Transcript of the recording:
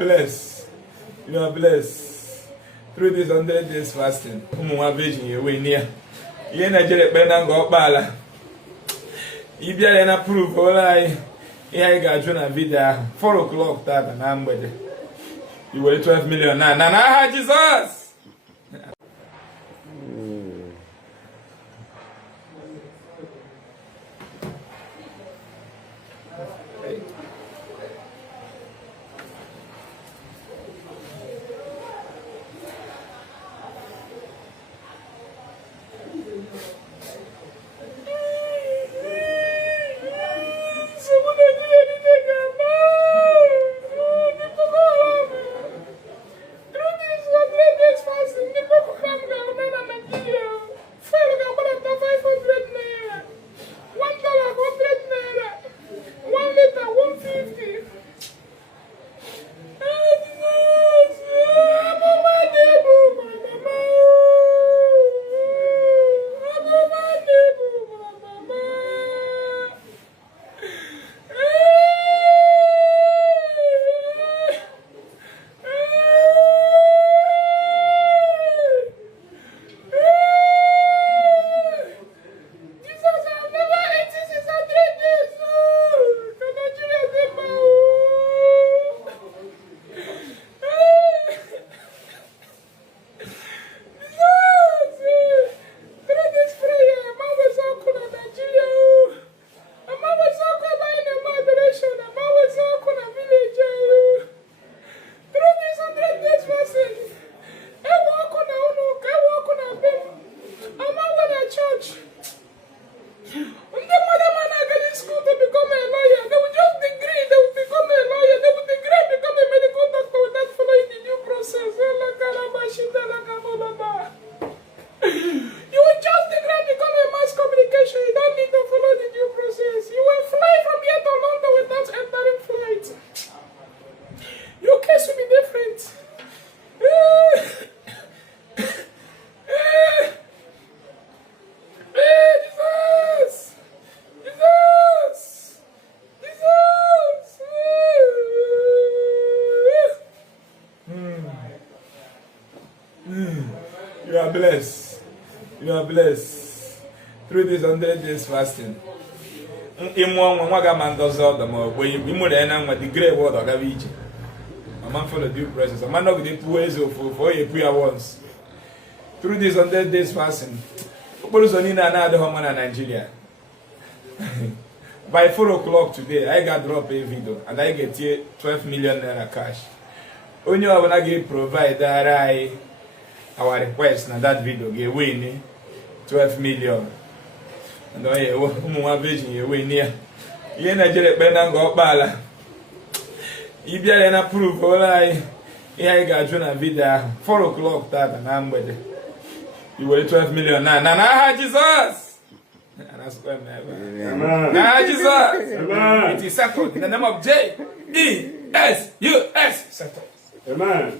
blessed. You are blessed. Through this 100 days fasting. Umu virgin you way near. You ain't a jelly bend go bala. You be an approve all I. Here I got Jonah video 4 o'clock that and I'm with it. You were 12 million now. Nah, Jesus. You are blessed. You are blessed. Through this 100 days fasting. The great word of Gaviji. A man full of due process. A man of the 2 ways for a prayer once. Through this 100 days fasting. Nigeria. By 4 o'clock today, I got drop a video and I get here 12 million naira cash. Only I will give provide that our request na that video get win 12 million. And I umu virgin you win here. You na jelly bend go bala. You be an approve all I. Here I got Jonah video 4 o'clock that and I'm with it. You were 12 million now. Nah, Jesus. Amen. Nah, Jesus. Amen. It is settled in the name of J-E-S-U-S. Settled. Amen.